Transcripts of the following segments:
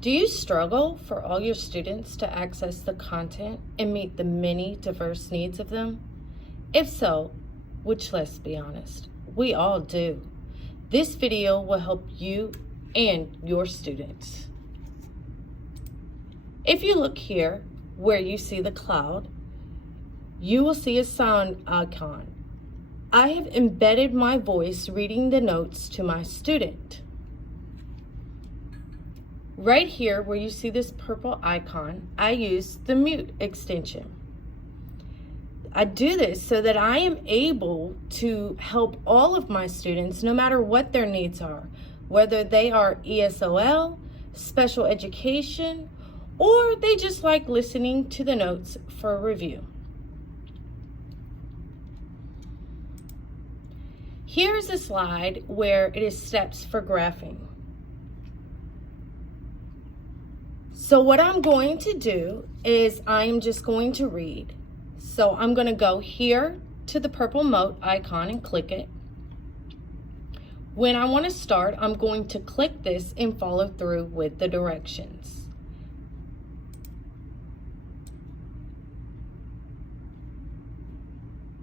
Do you struggle for all your students to access the content and meet the many diverse needs of them? If so, which let's be honest, we all do. This video will help you and your students. If you look here where you see the cloud, you will see a sound icon. I have embedded my voice reading the notes to my student. Right here where you see this purple icon, I use the Mote extension. I do this so that I am able to help all of my students no matter what their needs are, whether they are ESOL, special education, or they just like listening to the notes for a review. Here's a slide where it is steps for graphing. So what I'm going to do is I'm just going to read. So I'm going to go here to the purple Mote icon and click it. When I want to start, I'm going to click this and follow through with the directions.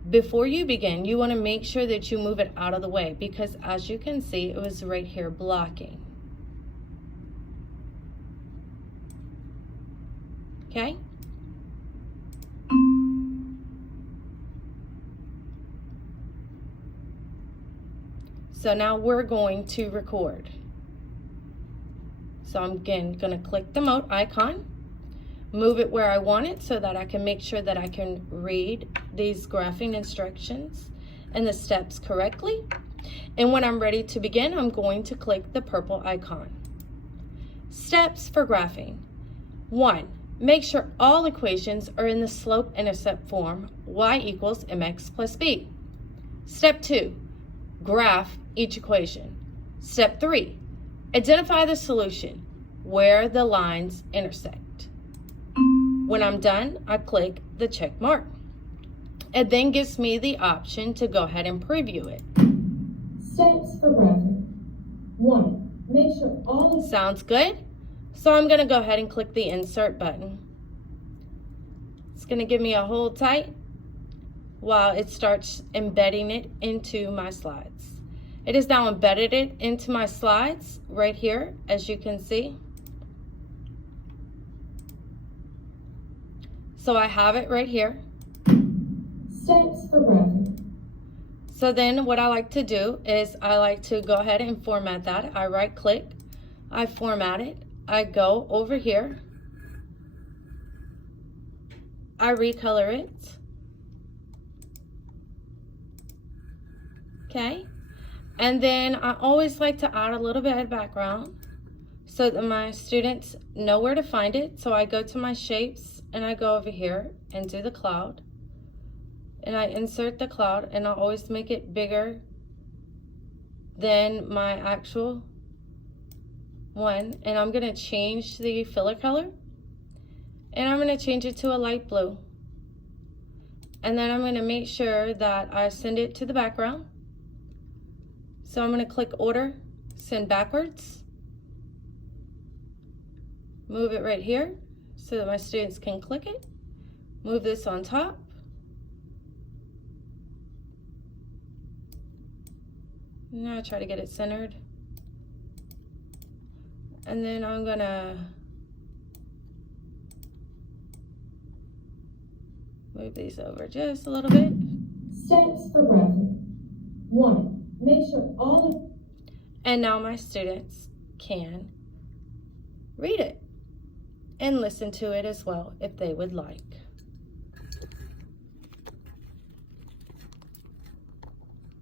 Before you begin, you want to make sure that you move it out of the way because as you can see, it was right here blocking. Okay? So now we're going to record. So I'm again going to click the Mote icon, move it where I want it so that I can make sure that I can read these graphing instructions and the steps correctly. And when I'm ready to begin, I'm going to click the purple icon. Steps for graphing. 1. Make sure all equations are in the slope-intercept form, y equals mx plus b. Step 2. Graph each equation. Step 3. Identify the solution, where the lines intersect. When I'm done, I click the check mark. It then gives me the option to go ahead and preview it. Steps for graphing. 1. Make sure all the... Sounds good? So I'm going to go ahead and click the insert button. It's going to give me a hold tight while it starts embedding it into my slides. It has now embedded it into my slides right here, as you can see. So I have it right here. Steps for graphing. So then what I like to do is I like to go ahead and format that. I right click, I format it, I go over here, I recolor it. Okay, and then I always like to add a little bit of background so that my students know where to find it. So I go to my shapes and I go over here and do the cloud. And I insert the cloud and I always make it bigger than my actual one. And I'm gonna change the filler color and I'm gonna change it to a light blue. And then I'm gonna make sure that I send it to the background. So I'm gonna click order, send backwards, move it right here so that my students can click it, move this on top. Now try to get it centered. And then I'm gonna move these over just a little bit. Steps for graphing. 1. Make sure all the... And now my students can read it and listen to it as well if they would like.